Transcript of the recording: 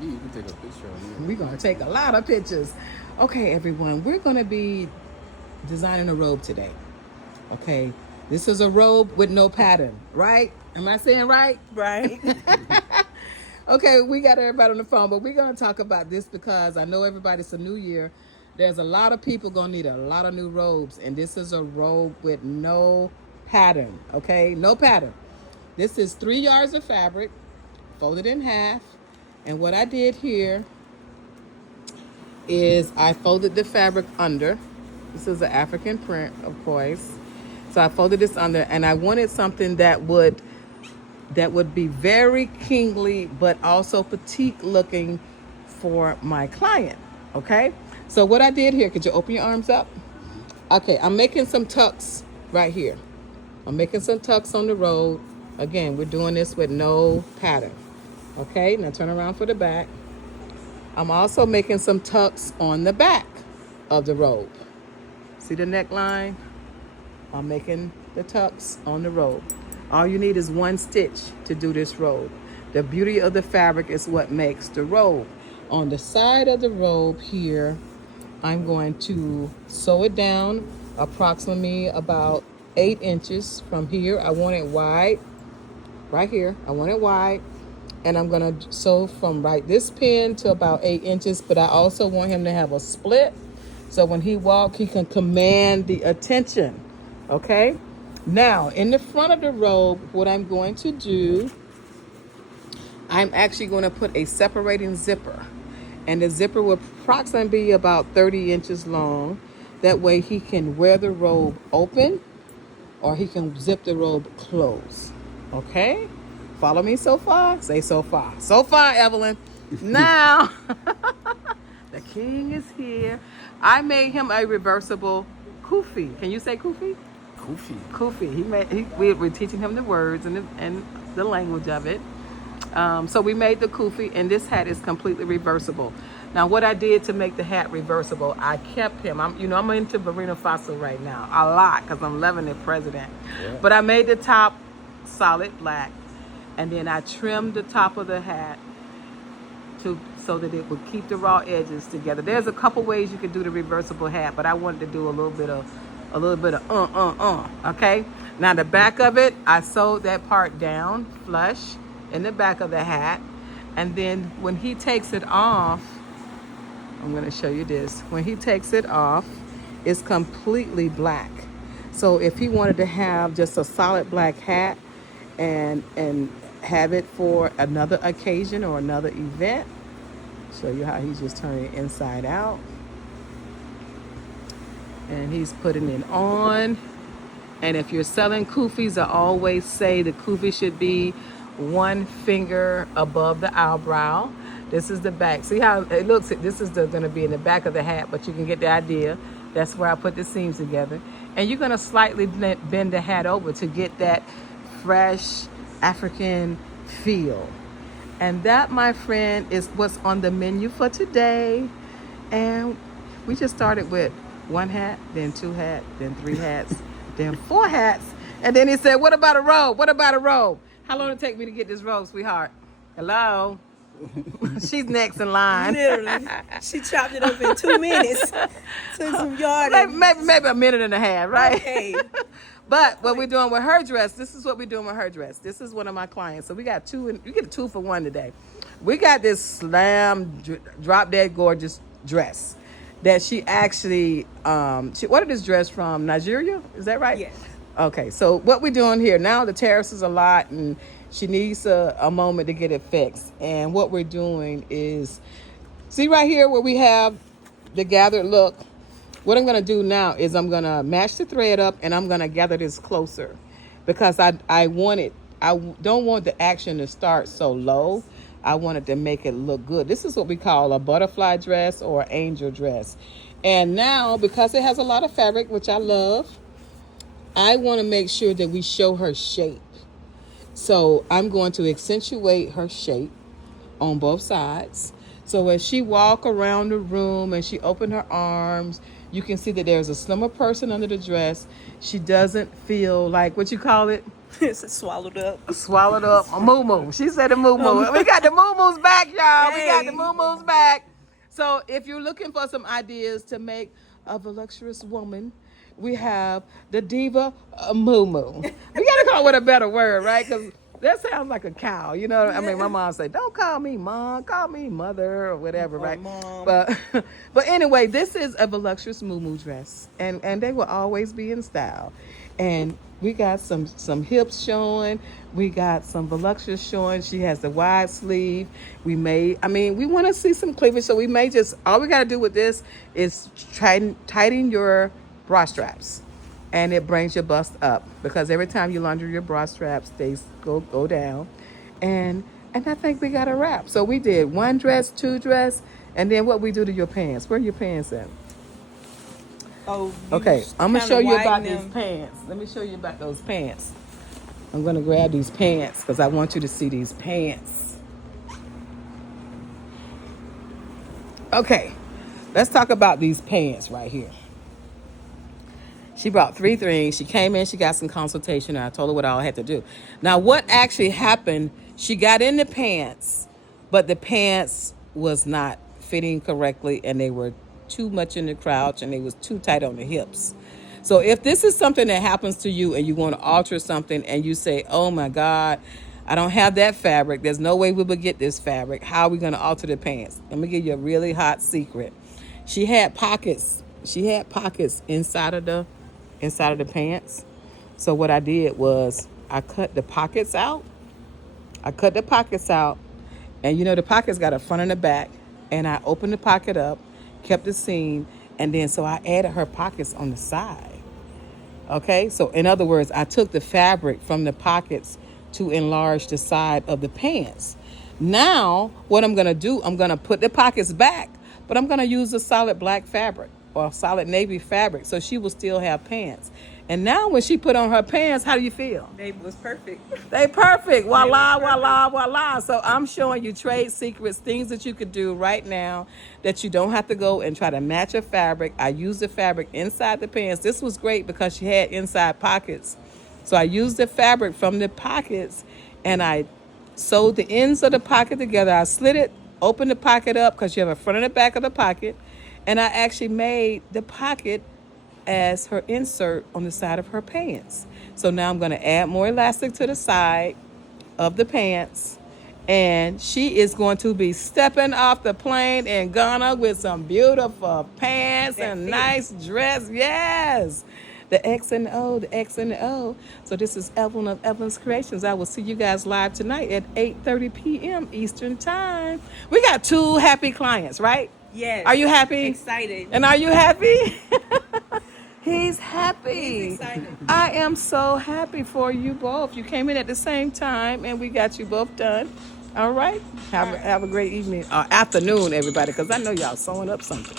You can take a picture of me. We're going to take a lot of pictures. Okay, everyone, we're going to be designing a robe today. Okay, this is a robe with no pattern, right? Am I saying right? Right. Okay, we got everybody on the phone, but we're going to talk about this because I know everybody's a new year. There's a lot of people going to need a lot of new robes, and this is a robe with no pattern, okay? No pattern. This is 3 yards of fabric, folded in half, and what I did here is I folded the fabric under. This is an African print, of course. So I folded this under, and I wanted something that would be very kingly but also petite looking for my client. Okay, so what I did here, could you open your arms up? Okay, I'm making some tucks right here. I'm making some tucks on the robe. Again, we're doing this with no pattern. Okay, now turn around for the back. I'm also making some tucks on the back of the robe. See the neckline? I'm making the tucks on the robe. All you need is one stitch to do this robe. The beauty of the fabric is what makes the robe. On the side of the robe here, I'm going to sew it down approximately about 8 inches from here. I want it wide, right here. I want it wide. And I'm going to sew from right this pin to about 8 inches, but I also want him to have a split so when he walks, he can command the attention. Okay? Now, in the front of the robe, what I'm going to do, I'm actually going to put a separating zipper. And the zipper will approximately be about 30 inches long. That way he can wear the robe open or he can zip the robe closed. Okay? Follow me so far? Say so far. So far, Evelyn. Now, the king is here. I made him a reversible kofi. Can you say kofi? Kofi. Kofi. We're teaching him the words and the language of it. So we made the kofi, and this hat is completely reversible. Now, what I did to make the hat reversible, I kept him. I'm into Burkina Faso right now a lot because I'm loving the president. Yeah. But I made the top solid black, and then I trimmed the top of the hat so that it would keep the raw edges together. There's a couple ways you could do the reversible hat, but I wanted to do a little bit of okay? Now the back of it, I sewed that part down flush in the back of the hat. And then when he takes it off, I'm gonna show you this. When he takes it off, it's completely black. So if he wanted to have just a solid black hat and have it for another occasion or another event, show you how he's just turning it inside out. And he's putting it on. And if you're selling kufis, I always say the kufi should be 1 finger above the eyebrow. This is the back. See how it looks? This is going to be in the back of the hat, but you can get the idea. That's where I put the seams together. And you're going to slightly bend the hat over to get that fresh African feel. And that, my friend, is what's on the menu for today. And we just started with 1 hat, then 2 hats, then 3 hats, then 4 hats. And then he said, what about a robe? What about a robe? How long did it take me to get this robe, sweetheart? Hello? She's next in line. Literally. She chopped it up in 2 minutes. Took some yardage. Maybe a minute and a half, right? Okay. But what we're doing with her dress, this is what we're doing with her dress. This is one of my clients. So we got 2, and you get a 2 for 1 today. We got this slam, drop dead gorgeous dress that she actually, she ordered this dress from Nigeria. Is that right? Yes. Okay, so what we're doing here, now the tariffs is a lot and she needs a moment to get it fixed. And what we're doing is, see right here where we have the gathered look. What I'm gonna do now is I'm gonna match the thread up and I'm gonna gather this closer because I don't want the action to start so low. I wanted to make it look good. This is what we call a butterfly dress or angel dress. And now, because it has a lot of fabric, which I love, I want to make sure that we show her shape. So I'm going to accentuate her shape on both sides. So as she walk around the room and she open her arms, you can see that there's a slimmer person under the dress. She doesn't feel like, what you call it? It's swallowed up. Swallowed up a moo. She said a moo. We got the moo back, y'all. We got the Hey. moo back. So if you're looking for some ideas to make a voluptuous woman, we have the diva moo. We got to come up with a better word, right? Because that sounds like a cow. You know, I mean, my mom said, "Don't call me mom, call me mother or whatever," Or right? mom. But anyway, this is a voluptuous moo dress, and they will always be in style, and we got some hips showing. We got some voluptuous showing. She has the wide sleeve. We want to see some cleavage, so we may just, all we got to do with this is tighten your bra straps, and it brings your bust up, because every time you launder your bra straps, they go down, and I think we got a wrap. So we did one dress, two dress, and then what we do to your pants. Where are your pants at? Oh, Okay, I'm gonna show you about them. these pants. Let me show you about those pants. I'm gonna grab these pants because I want you to see these pants. Okay, let's talk about these pants right here. She brought 3 things. She came in, she got some consultation, and I told her what all I had to do. Now, what actually happened, she got in the pants, but the pants was not fitting correctly, and they were too much in the crouch, and they was too tight on the hips. So if this is something that happens to you and you want to alter something and you say, oh my God, I don't have that fabric. There's no way we would get this fabric. How are we going to alter the pants? Let me give you a really hot secret. She had pockets. She had pockets inside of the pants. So what I did was I cut the pockets out. And you know the pocket's got a front and a back. And I opened the pocket up, kept the seam, and then so I added her pockets on the side. Okay, so in other words, I took the fabric from the pockets to enlarge the side of the pants. Now, what I'm gonna do, I'm gonna put the pockets back, but I'm gonna use a solid black fabric or solid navy fabric so she will still have pants. And now when she put on her pants, how do you feel? They was perfect. They perfect. Voila. So I'm showing you trade secrets, things that you could do right now that you don't have to go and try to match a fabric. I used the fabric inside the pants. This was great because she had inside pockets. So I used the fabric from the pockets and I sewed the ends of the pocket together. I slit it, opened the pocket up because you have a front and a back of the pocket. And I actually made the pocket as her insert on the side of her pants. So now I'm going to add more elastic to the side of the pants, and she is going to be stepping off the plane in Ghana with some beautiful pants and nice dress. Yes, the X and the O. So this is Evelyn of Evelyn's Creations. I will see you guys live tonight at 8:30 p.m. Eastern Time. We got 2 happy clients, right? Yes. Are you happy? Excited. And are you happy? He's happy. He's excited. I am so happy for you both. You came in at the same time, and we got you both done. All right. Have a great evening, afternoon, everybody, because I know y'all sewing up something.